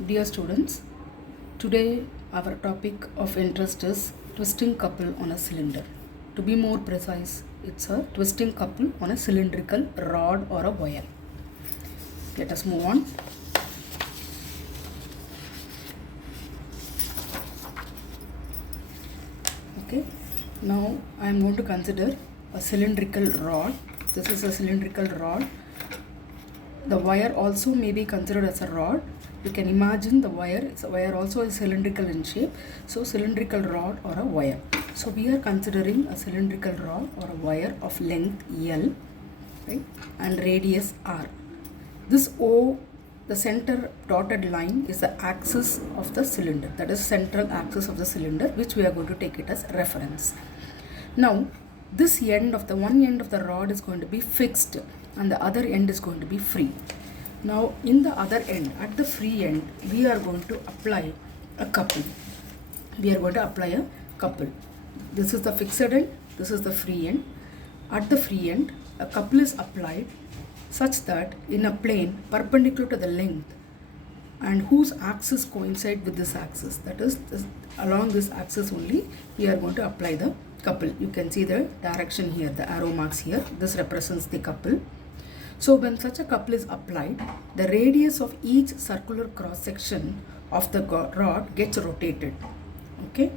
Dear students, today our topic of interest is twisting couple on a cylinder. To be more precise, it's a twisting couple on a cylindrical rod or a wire. Let us move on. Okay, now I am going to consider a cylindrical rod. This is a cylindrical rod. The wire also may be considered as a rod. You can imagine the wire also is cylindrical in shape. So cylindrical rod or a wire. So we are considering a cylindrical rod or a wire of length L, right, and radius R. This O, the center dotted line, is the axis of the cylinder. That is central axis of the cylinder, which we are going to take it as reference. Now this end of the one end of the rod is going to be fixed and the other end is going to be free. Now in the other end, at the free end, we are going to apply a couple. We are going to apply a couple. This is the fixed end, this is the free end. At the free end, a couple is applied such that in a plane perpendicular to the length and whose axis coincide with this axis. That is, along this axis only we are going to apply the couple. You can see the direction here, the arrow marks here. This represents the couple. So when such a couple is applied, the radius of each circular cross section of the rod gets rotated. Okay,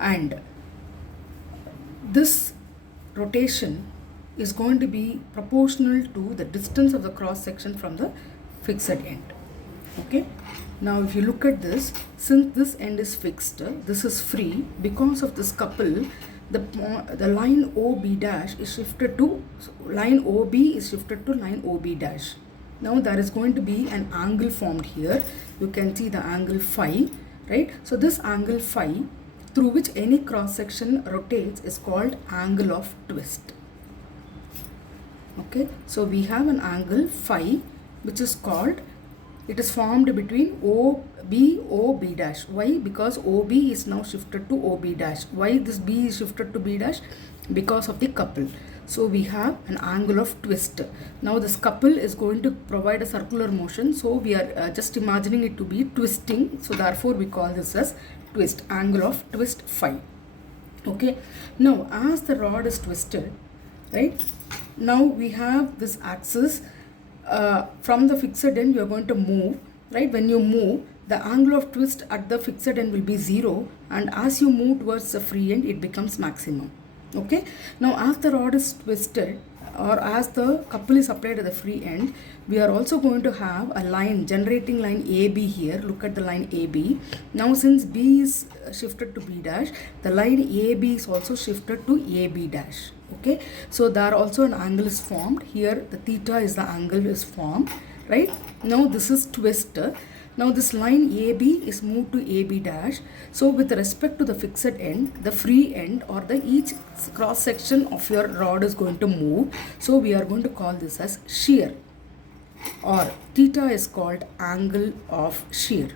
and this rotation is going to be proportional to the distance of the cross section from the fixed end. Okay, now if you look at this, since this end is fixed, this is free. Because of this couple, the line OB dash is shifted to line OB is shifted to line OB dash. Now there is going to be an angle formed here. You can see the angle phi, right? So this angle phi through which any cross section rotates is called angle of twist. Okay, so we have an angle phi which is called, it is formed between OB dash. Why? Because OB is now shifted to OB dash. Why this B is shifted to B dash? Because of the couple. So we have an angle of twist. Now this couple is going to provide a circular motion. So we are just imagining it to be twisting. So therefore we call this as twist, angle of twist phi. Okay. Now as the rod is twisted, right, now we have this axis. From the fixed end you are going to move, right? When you move, the angle of twist at the fixed end will be 0, and as you move towards the free end it becomes maximum. Okay, now as the rod is twisted or as the couple is applied at the free end, we are also going to have a line, generating line AB here. Look at the line AB. Now since B is shifted to B dash, the line AB is also shifted to AB dash. Okay, so there also an angle is formed here. The theta is the angle is formed, right? Now this is twist. Now this line AB is moved to AB dash. So with respect to the fixed end, the free end or the each cross section of your rod is going to move. So we are going to call this as shear, or theta is called angle of shear.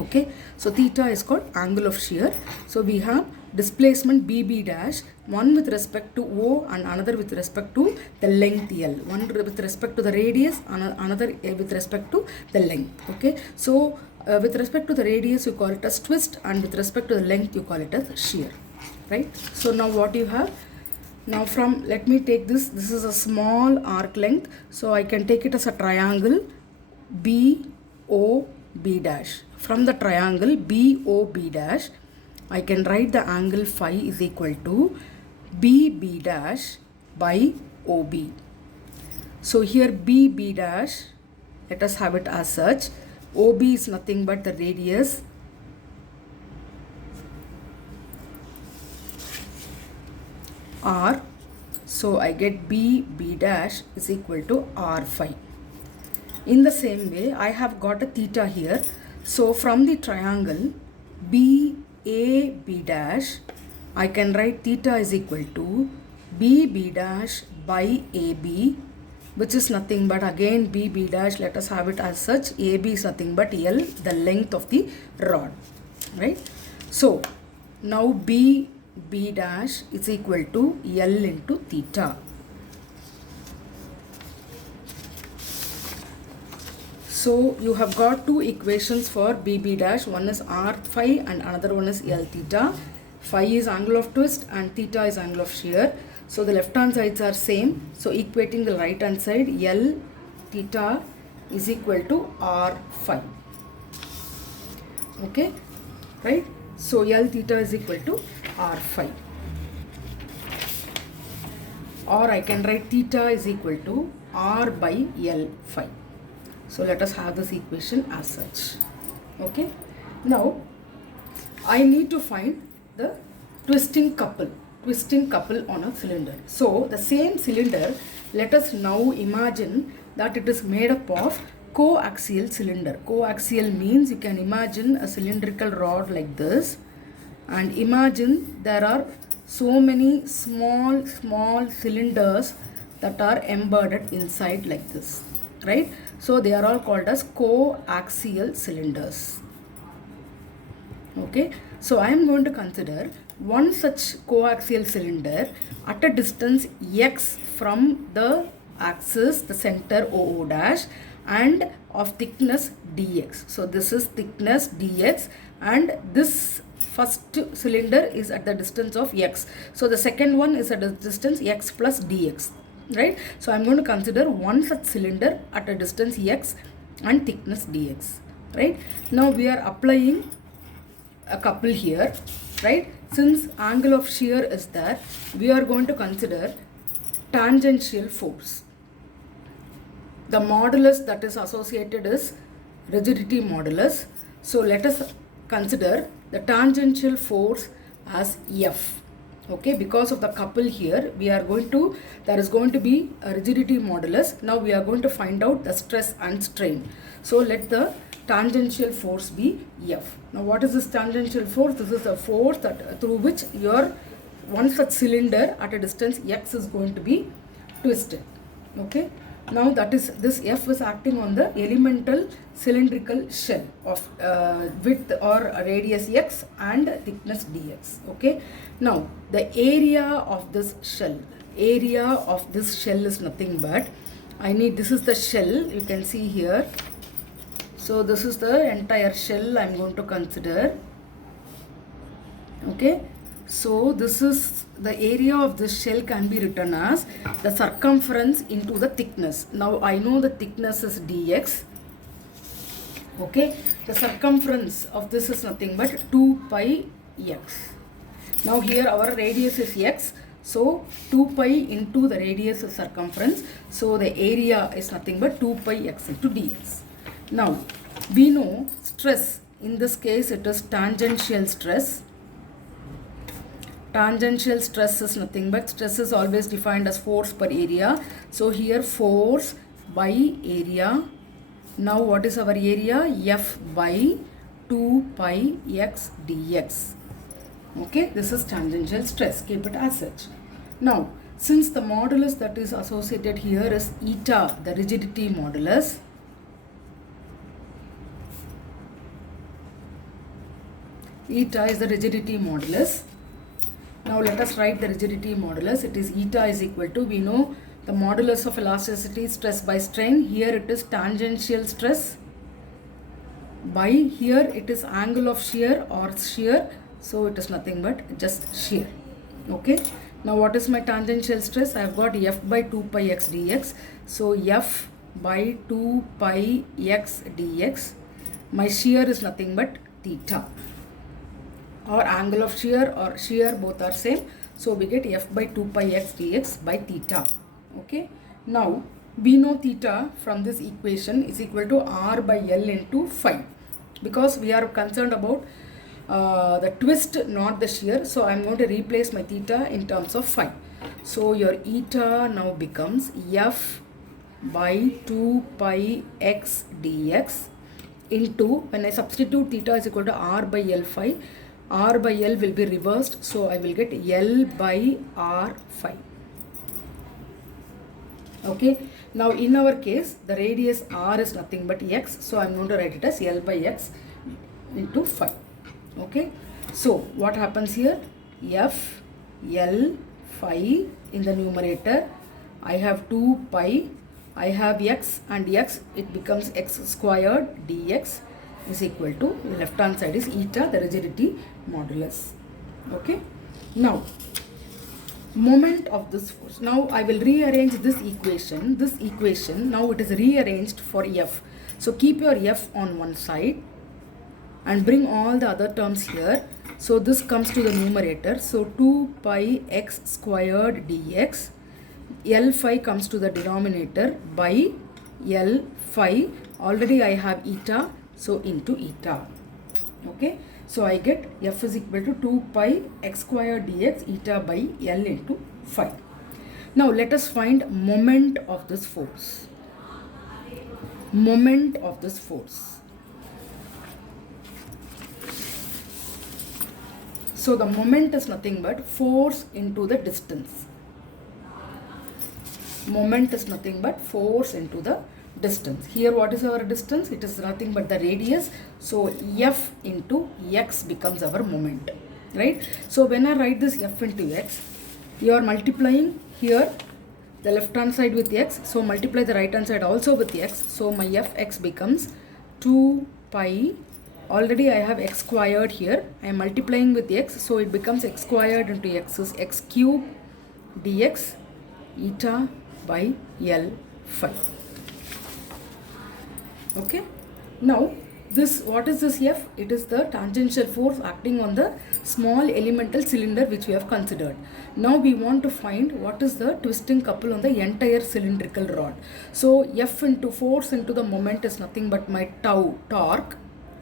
Okay, so theta is called angle of shear. So we have displacement BB dash, one with respect to O and another with respect to the length L, one with respect to the radius, another with respect to the length. Okay, so with respect to the radius you call it as twist, and with respect to the length you call it as shear, right? So now what you have, now from, let me take this is a small arc length, so I can take it as a triangle BOB dash. From the triangle BOB dash, I can write the angle phi is equal to BB dash by OB. So here BB dash, let us have it as such. OB is nothing but the radius, R. So I get BB dash is equal to R phi. In the same way, I have got a theta here. So from the triangle BAB dash, I can write theta is equal to BB dash by AB, which is nothing but again BB dash, let us have it as such. AB is nothing but L, the length of the rod, right? So now BB dash is equal to L into theta. So you have got two equations for BB dash. One is R phi and another one is L theta. Phi is angle of twist and theta is angle of shear. So the left hand sides are same. So equating the right hand side, L theta is equal to R phi. Okay, right? So L theta is equal to R phi. Or I can write theta is equal to R by L phi. So let us have this equation as such. Okay. Now I need to find the twisting couple on a cylinder. So the same cylinder, let us now imagine that it is made up of coaxial cylinder. Coaxial means you can imagine a cylindrical rod like this, and imagine there are so many small cylinders that are embedded inside like this, right? So they are all called as coaxial cylinders. Okay, so I am going to consider one such coaxial cylinder at a distance x from the axis, the center OO dash, and of thickness dx. So this is thickness dx, and this first cylinder is at the distance of x. So the second one is at a distance x plus dx, right? So I'm going to consider one such cylinder at a distance x and thickness dx, right? Now we are applying a couple here, right? Since angle of shear is there, we are going to consider tangential force. The modulus that is associated is rigidity modulus. So let us consider the tangential force as F. Okay, because of the couple here, there is going to be a rigidity modulus. Now we are going to find out the stress and strain. So let the tangential force be F. Now what is this tangential force? This is a force that through which your one such cylinder at a distance x is going to be twisted. Okay. Now that is, this F is acting on the elemental cylindrical shell of width or radius x and thickness dx. Okay. Now the area of this shell is nothing but, this is the shell, you can see here. So this is the entire shell I am going to consider. Okay. So this is the area of this shell, can be written as the circumference into the thickness. Now I know the thickness is dx. Okay. The circumference of this is nothing but 2 pi x. Now here our radius is x. So 2 pi into the radius is circumference. So the area is nothing but 2 pi x into dx. Now we know stress. In this case it is tangential stress. Tangential stress is nothing but, stress is always defined as force per area. So here force by area. Now what is our area? F by 2 pi x dx. Okay, this is tangential stress. Keep it as such. Now since the modulus that is associated here is eta, the rigidity modulus. Eta is the rigidity modulus. Now let us write the rigidity modulus. It is eta is equal to, we know the modulus of elasticity, stress by strain. Here it is tangential stress by, here it is angle of shear or shear. So it is nothing but just shear. Okay. Now what is my tangential stress? I have got F by 2 pi x dx. So F by 2 pi x dx. My shear is nothing but theta, or angle of shear or shear, both are same. So we get F by 2 pi x dx by theta. Okay. Now we know theta from this equation is equal to R by L into phi, because we are concerned about the twist, not the shear. So I am going to replace my theta in terms of phi. So your eta now becomes F by 2 pi x dx into, when I substitute theta is equal to R by L phi, R by L will be reversed. So I will get L by R phi. Okay. Now in our case the radius R is nothing but x. So I am going to write it as L by x into phi. Okay. So what happens here? F L phi in the numerator. I have 2 pi I have x and x, it becomes x squared dx is equal to, the left hand side is eta, the rigidity modulus. Okay. Now, moment of this force. Now I will rearrange this equation. This equation, now it is rearranged for F. So keep your F on one side and bring all the other terms here. So this comes to the numerator. So 2 pi x squared dx. L phi comes to the denominator by L phi. Already I have eta. So into eta. Okay. So I get F is equal to 2 pi x squared dx eta by L into phi. Now let us find moment of this force. Moment of this force. So the moment is nothing but force into the distance. Moment is nothing but force into the distance. Here what is our distance? It is nothing but the radius. So F into x becomes our moment, right? So when I write this F into x, you are multiplying here the left hand side with x. So multiply the right hand side also with x. So my Fx becomes 2 pi. Already I have x squared here. I am multiplying with x. So it becomes x squared into x is x cube dx eta by L phi. Okay. Now this, what is this F? It is the tangential force acting on the small elemental cylinder which we have considered. Now we want to find what is the twisting couple on the entire cylindrical rod. So F into force into the moment is nothing but my tau, torque,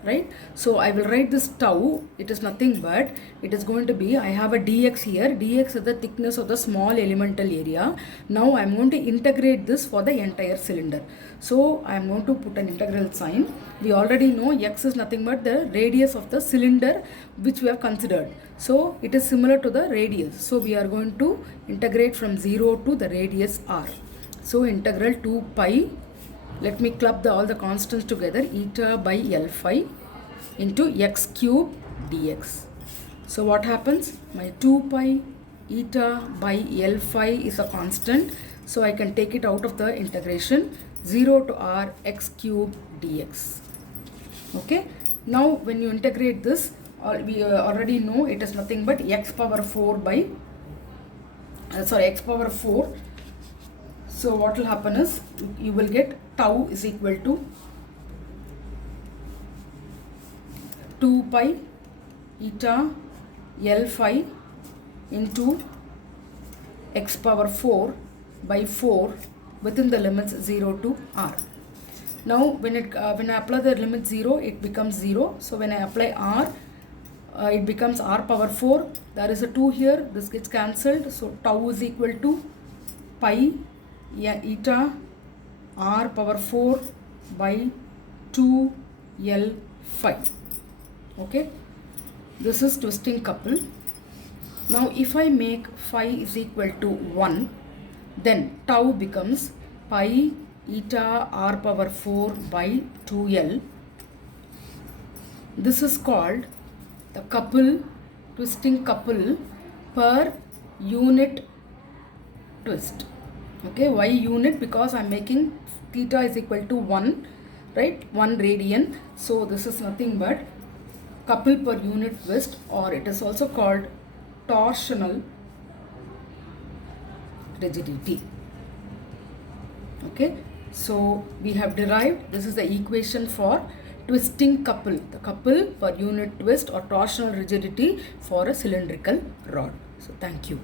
right? So I will write this tau. It is nothing but, it is going to be, I have a dx here. Dx is the thickness of the small elemental area. Now I am going to integrate this for the entire cylinder. So I am going to put an integral sign. We already know x is nothing but the radius of the cylinder which we have considered. So it is similar to the radius. So we are going to integrate from 0 to the radius r. So integral 2 pi, let me club all the constants together, eta by L phi into x cube dx. So what happens? My 2 pi eta by L phi is a constant. So I can take it out of the integration, 0 to r x cube dx. Okay. Now when you integrate this, we already know it is nothing but x power 4 by, x power 4. So what will happen is, you will get tau is equal to 2 pi eta L phi into x power 4 by 4 within the limits 0 to r. Now when I apply the limit 0, it becomes 0. So when I apply r, it becomes r power 4. There is a 2 here. This gets cancelled. So tau is equal to pi eta r power 4 by 2 L phi. Okay. This is twisting couple. Now if I make phi is equal to 1, then tau becomes pi eta r power 4 by 2L. This is called the couple, twisting couple per unit twist. Okay, why unit? Because I am making theta is equal to 1, right? 1 radian. So this is nothing but couple per unit twist, or it is also called torsional rigidity. Okay, so we have derived, this is the equation for twisting couple, the couple per unit twist or torsional rigidity for a cylindrical rod. So thank you.